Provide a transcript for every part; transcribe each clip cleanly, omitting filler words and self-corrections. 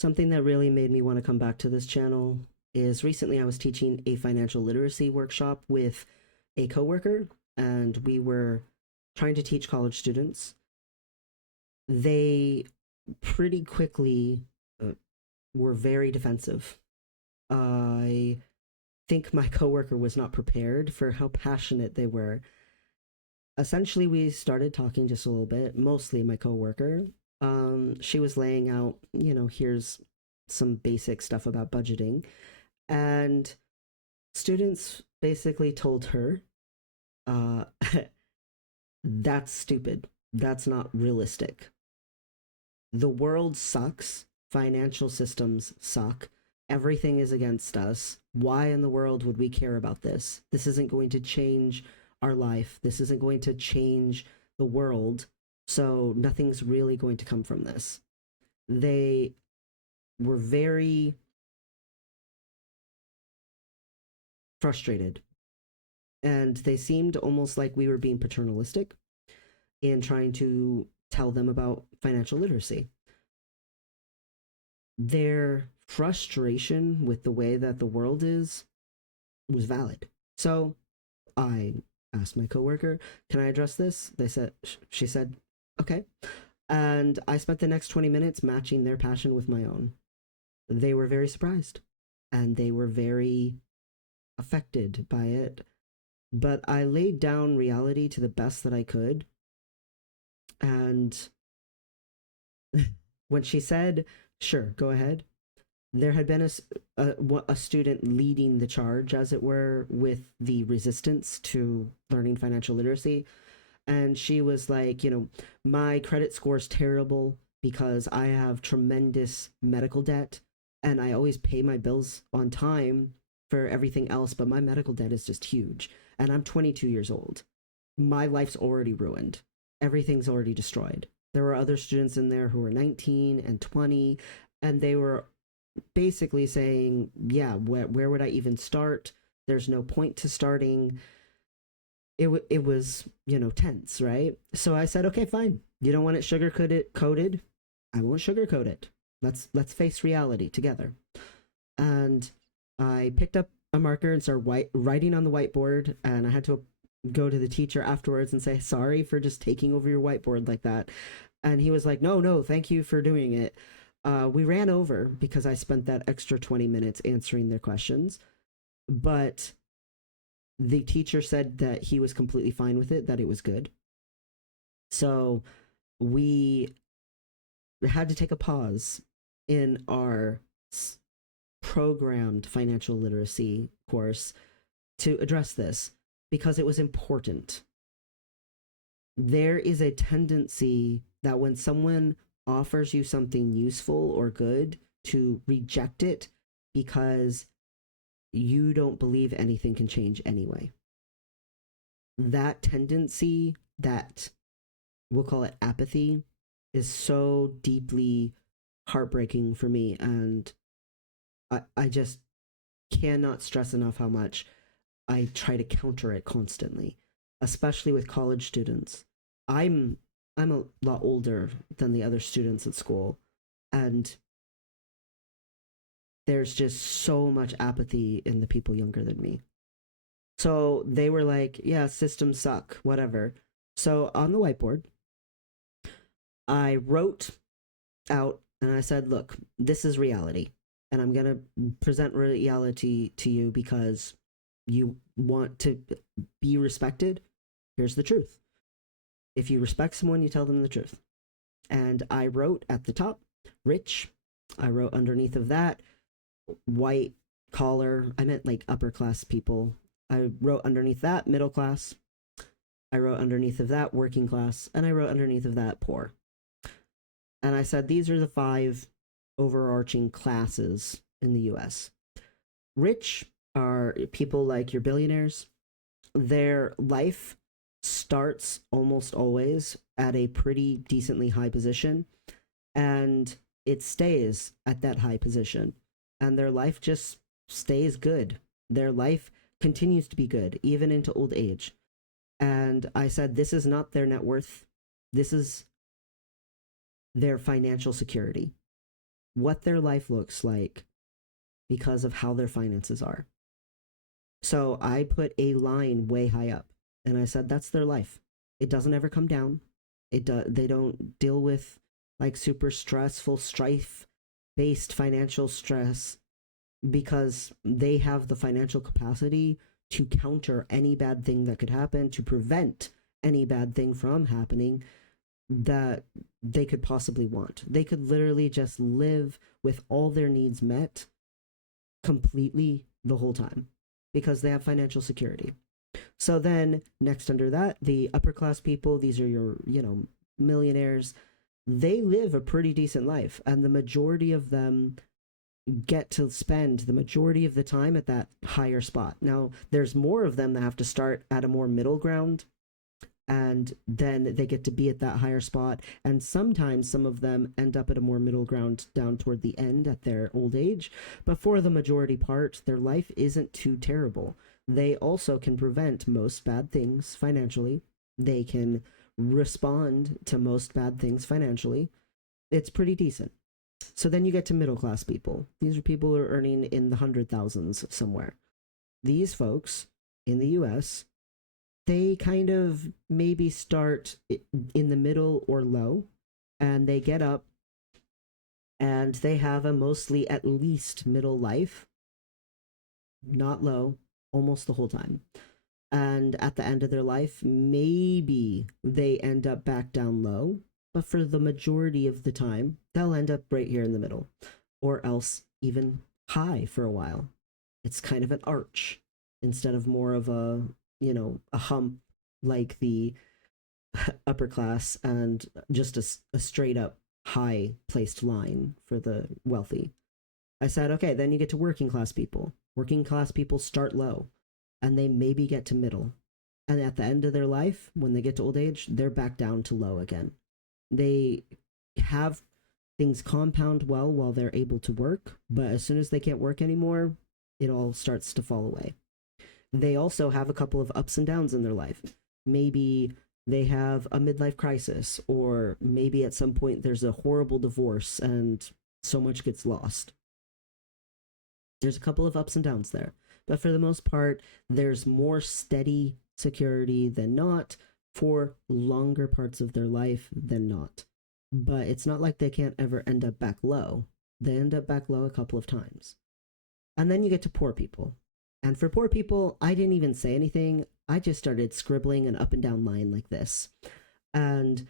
Something that really made me want to come back to this channel is recently I was teaching a financial literacy workshop with a coworker, and we were trying to teach college students. They pretty quickly uh, were very defensive. I think my coworker was not prepared for how passionate they were. Essentially, we started talking just a little bit, mostly my coworker. She was laying out, here's some basic stuff about budgeting. And students basically told her, uh, that's stupid. That's not realistic. The world sucks. Financial systems suck. Everything is against us. Why in the world would we care about this? This isn't going to change our life. This isn't going to change the world. So nothing's really going to come from this. They were very frustrated, and they seemed almost like we were being paternalistic in trying to tell them about financial literacy. Their frustration with the way that the world is was valid. So I asked my coworker, "Can I address this?" She said, "Okay." And I spent the next 20 minutes matching their passion with my own. They were very surprised and they were very affected by it, but I laid down reality to the best that I could. And when she said, "Sure, go ahead," there had been a student leading the charge, as it were, with the resistance to learning financial literacy. And she was like, my credit score is terrible because I have tremendous medical debt and I always pay my bills on time for everything else, but my medical debt is just huge. And I'm 22 years old. My life's already ruined. Everything's already destroyed. There were other students in there who were 19 and 20, and they were basically saying, yeah, where would I even start? There's no point to starting. It was, tense, right? So I said, okay, fine. You don't want it sugar coated. I won't sugarcoat it. Let's face reality together. And I picked up a marker and started writing on the whiteboard, and I had to go to the teacher afterwards and say sorry for just taking over your whiteboard like that. And he was like, no, no, thank you for doing it. We ran over because I spent that extra 20 minutes answering their questions, but the teacher said that he was completely fine with it, that it was good. So we had to take a pause in our programmed financial literacy course to address this because it was important. There is a tendency that when someone offers you something useful or good, to reject it because you don't believe anything can change anyway. That tendency, that we'll call it apathy, is so deeply heartbreaking for me. And I just cannot stress enough how much I try to counter it constantly, especially with college students. I'm I'm a lot older than the other students at school, and there's just so much apathy in the people younger than me. So they were like, yeah, systems suck, whatever. So on the whiteboard, I wrote out and I said, look, this is reality. And I'm going to present reality to you because you want to be respected. Here's the truth. If you respect someone, you tell them the truth. And I wrote at the top, rich. I wrote underneath of that, white collar. I meant like upper class people. I wrote underneath that, middle class. I wrote underneath of that, working class. And I wrote underneath of that, poor. And I said, these are the 5 overarching classes in the US. Rich are people like your billionaires. Their life starts almost always at a pretty decently high position, and it stays at that high position. And their life just stays good. Their life continues to be good, even into old age. And I said, this is not their net worth. This is their financial security. what their life looks like because of how their finances are. So I put a line way high up and I said, that's their life. It doesn't ever come down. They don't deal with like super stressful, strife based financial stress because they have the financial capacity to counter any bad thing that could happen, to prevent any bad thing from happening that they could possibly want. They could literally just live with all their needs met completely the whole time because they have financial security. So then, next under that, the upper class people, these are your, millionaires, they live a pretty decent life. And the majority of them get to spend the majority of the time at that higher spot. Now, there's more of them that have to start at a more middle ground and then they get to be at that higher spot. And sometimes some of them end up at a more middle ground down toward the end at their old age. But for the majority part, their life isn't too terrible. They also can prevent most bad things financially. They can respond to most bad things financially. It's pretty decent. So then you get to middle class people. These are people who are earning in the hundred thousands somewhere. These folks in the US, they kind of maybe start in the middle or low, and they get up and they have a mostly at least middle life, not low, almost the whole time. And at the end of their life, maybe they end up back down low, but for the majority of the time, they'll end up right here in the middle, or else even high for a while. It's kind of an arch instead of more of a hump like the upper class and just a straight up high placed line for the wealthy. I said, okay, then you get to working class people. Working class people start low and they maybe get to middle. And at the end of their life, when they get to old age, they're back down to low again. They have things compound well while they're able to work, but as soon as they can't work anymore, it all starts to fall away. They also have a couple of ups and downs in their life. Maybe they have a midlife crisis, or maybe at some point there's a horrible divorce and so much gets lost. There's a couple of ups and downs there. But for the most part, there's more steady security than not for longer parts of their life than not. But it's not like they can't ever end up back low. They end up back low a couple of times. And then you get to poor people. And for poor people, I didn't even say anything. I just started scribbling an up and down line like this. And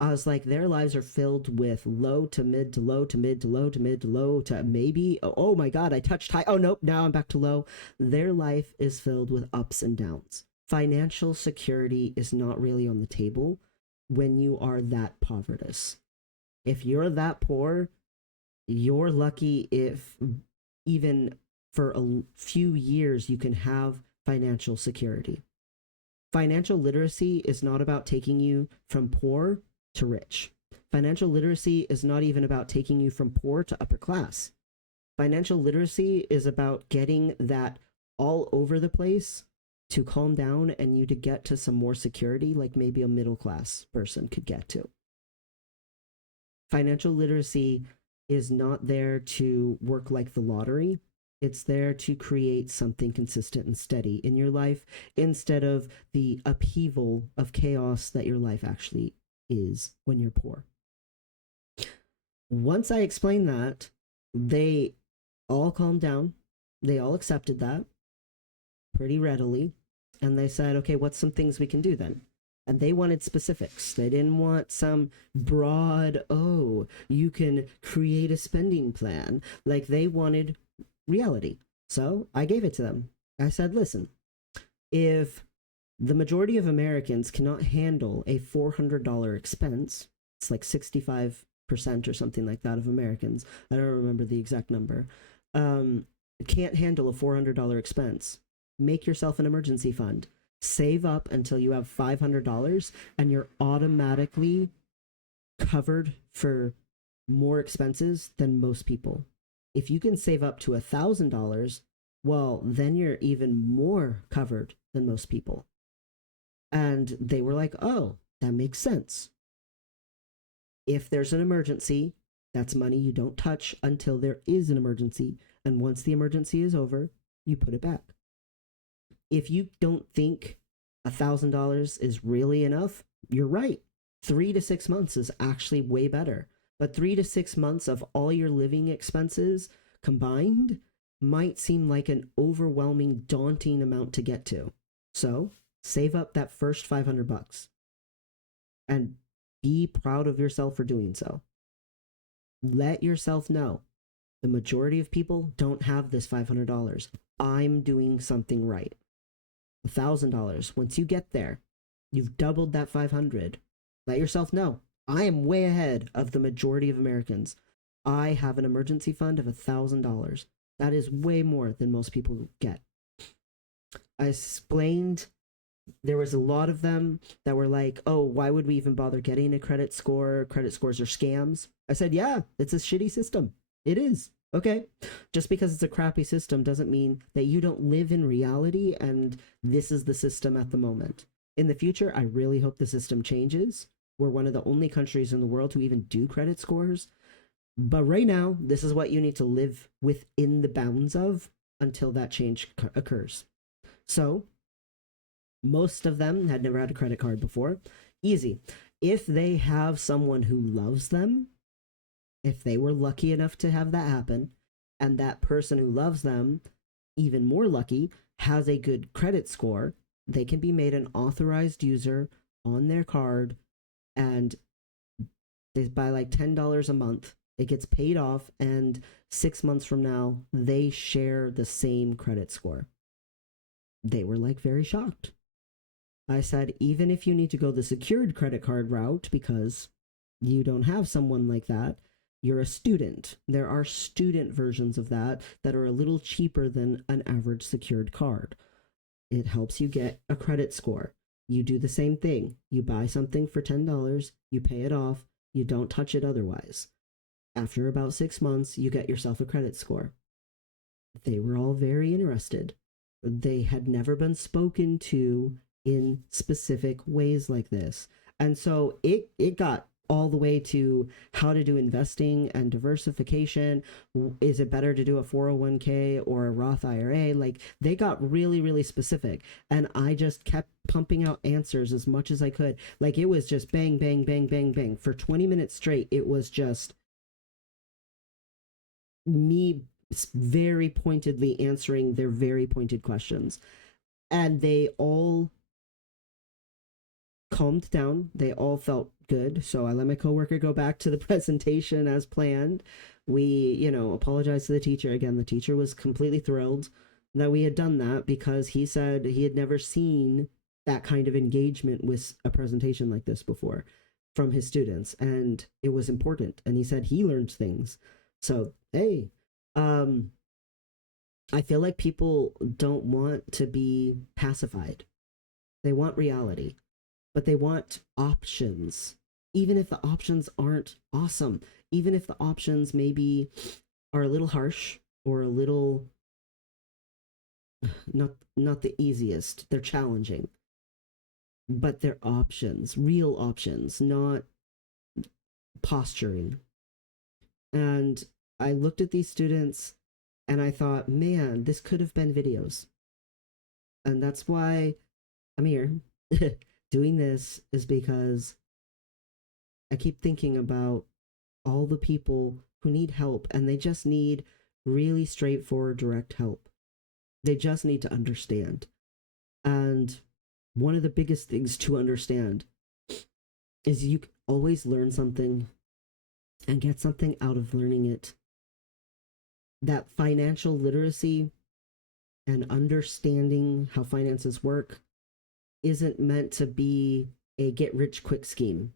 I was like, their lives are filled with low to mid to low to mid to low to mid to low to maybe, oh my God, I touched high. Oh, nope, now I'm back to low. Their life is filled with ups and downs. Financial security is not really on the table when you are that povertous. If you're that poor, you're lucky if even for a few years you can have financial security. Financial literacy is not about taking you from poor to rich. Financial literacy is not even about taking you from poor to upper class. Financial literacy is about getting that all over the place to calm down and you to get to some more security like maybe a middle class person could get to. Financial literacy is not there to work like the lottery. It's there to create something consistent and steady in your life instead of the upheaval of chaos that your life actually is when you're poor. Once I explained that, they all calmed down. They all accepted that pretty readily. And they said, okay, what's some things we can do then? And they wanted specifics. They didn't want some broad, oh, you can create a spending plan. Like they wanted reality. So I gave it to them. I said, listen, if the majority of Americans cannot handle a $400 expense, it's like 65% or something like that of Americans, I don't remember the exact number, can't handle a $400 expense, make yourself an emergency fund. Save up until you have $500 and you're automatically covered for more expenses than most people. If you can save up to $1,000, well, then you're even more covered than most people. And they were like, oh, that makes sense. If there's an emergency, That's money you don't touch until there is an emergency. And once the emergency is over, you put it back. If you don't think $1,000 is really enough, you're right. 3 to 6 months is actually way better. But 3 to 6 months of all your living expenses combined might seem like an overwhelming, daunting amount to get to. So save up that first $500 and be proud of yourself for doing so. Let yourself know the majority of people don't have this $500. I'm doing something right. $1,000. Once you get there, you've doubled that 500. Let yourself know I am way ahead of the majority of Americans. I have an emergency fund of $1,000. That is way more than most people get. I explained there was a lot of them that were like, oh, why would we even bother getting a credit score? Credit scores are scams. I said, yeah, it's a shitty system. It is. Okay. Just because it's a crappy system doesn't mean that you don't live in reality and this is the system at the moment. In the future, I really hope the system changes. We're one of the only countries in the world to even do credit scores. But right now, this is what you need to live within the bounds of until that change occurs. So, most of them had never had a credit card before. Easy. If they have someone who loves them, if they were lucky enough to have that happen, and that person who loves them, even more lucky, has a good credit score, they can be made an authorized user on their card, and by like $10 a month, it gets paid off, and 6 months from now, they share the same credit score. They were like very shocked. I said, even if you need to go the secured credit card route because you don't have someone like that, you're a student. There are student versions of that that are a little cheaper than an average secured card. It helps you get a credit score. You do the same thing. You buy something for $10, you pay it off, you don't touch it otherwise. After about 6 months, you get yourself a credit score. They were all very interested. They had never been spoken to in specific ways like this. And so it got all the way to how to do investing and diversification. Is it better to do a 401k or a Roth IRA? Like they got really, really specific. And I just kept pumping out answers as much as I could. Like it was just bang, bang, bang, bang, bang. For 20 minutes straight, it was just me very pointedly answering their very pointed questions. And they all calmed down. They all felt good. So I let my coworker go back to the presentation as planned. We, apologized to the teacher. Again, the teacher was completely thrilled that we had done that because he said he had never seen that kind of engagement with a presentation like this before from his students. And it was important. And he said he learned things. So, hey, I feel like people don't want to be pacified. They want reality, but they want options. Even if the options aren't awesome, even if the options maybe are a little harsh or a little not the easiest, they're challenging. But they're options, real options, not posturing. And I looked at these students and I thought, man, this could have been videos. And that's why I'm here doing this, is because I keep thinking about all the people who need help and they just need really straightforward, direct help. They just need to understand. And one of the biggest things to understand is you can always learn something and get something out of learning it. That financial literacy and understanding how finances work isn't meant to be a get rich quick scheme.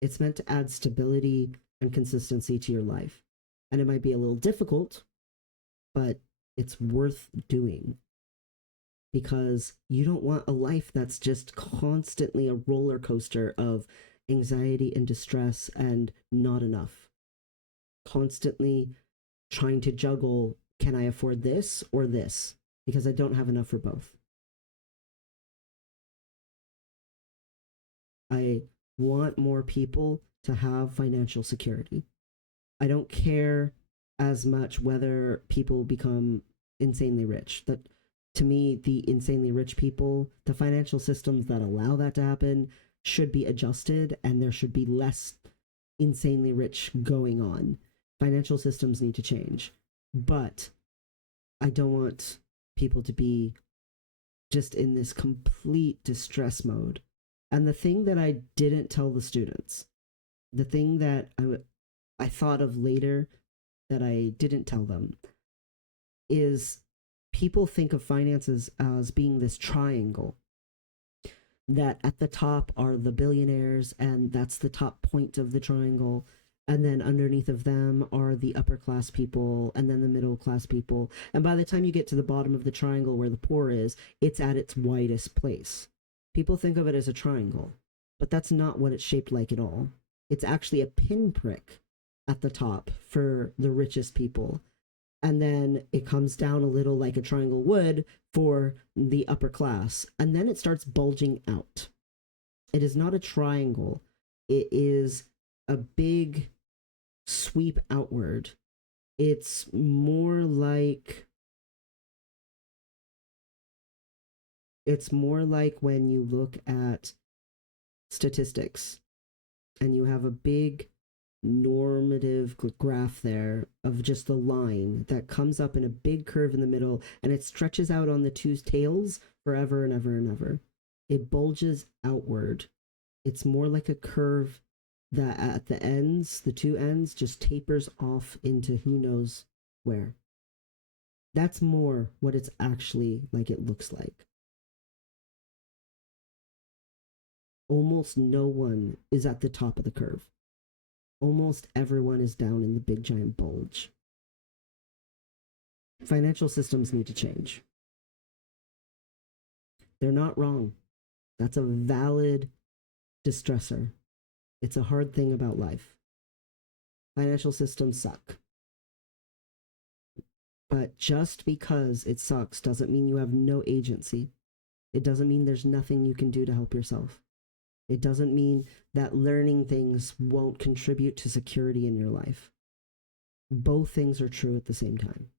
It's meant to add stability and consistency to your life. And it might be a little difficult, but it's worth doing because you don't want a life that's just constantly a roller coaster of anxiety and distress and not enough. Constantly trying to juggle, can I afford this or this? Because I don't have enough for both. I want more people to have financial security. I don't care as much whether people become insanely rich. That to me, the insanely rich people, the financial systems that allow that to happen should be adjusted and there should be less insanely rich going on. Financial systems need to change. But I don't want people to be just in this complete distress mode. And the thing that I didn't tell the students, the thing that I thought of later that I didn't tell them is people think of finances as being this triangle that at the top are the billionaires and that's the top point of the triangle, and then underneath of them are the upper class people and then the middle class people, and by the time you get to the bottom of the triangle where the poor is, it's at its widest place. People think of it as a triangle, but that's not what it's shaped like at all. It's actually a pinprick at the top for the richest people, and then it comes down a little like a triangle would for the upper class, and then it starts bulging out. It is not a triangle, it is a big sweep outward. It's more like when you look at statistics and you have a big normative graph there of just the line that comes up in a big curve in the middle and it stretches out on the two tails forever and ever and ever. It bulges outward. It's more like a curve that at the ends, the two ends, just tapers off into who knows where. That's more what it's actually like it looks like. Almost no one is at the top of the curve. Almost everyone is down in the big giant bulge. Financial systems need to change. They're not wrong. That's a valid distressor. It's a hard thing about life. Financial systems suck. But just because it sucks doesn't mean you have no agency. It doesn't mean there's nothing you can do to help yourself. It doesn't mean that learning things won't contribute to security in your life. Both things are true at the same time.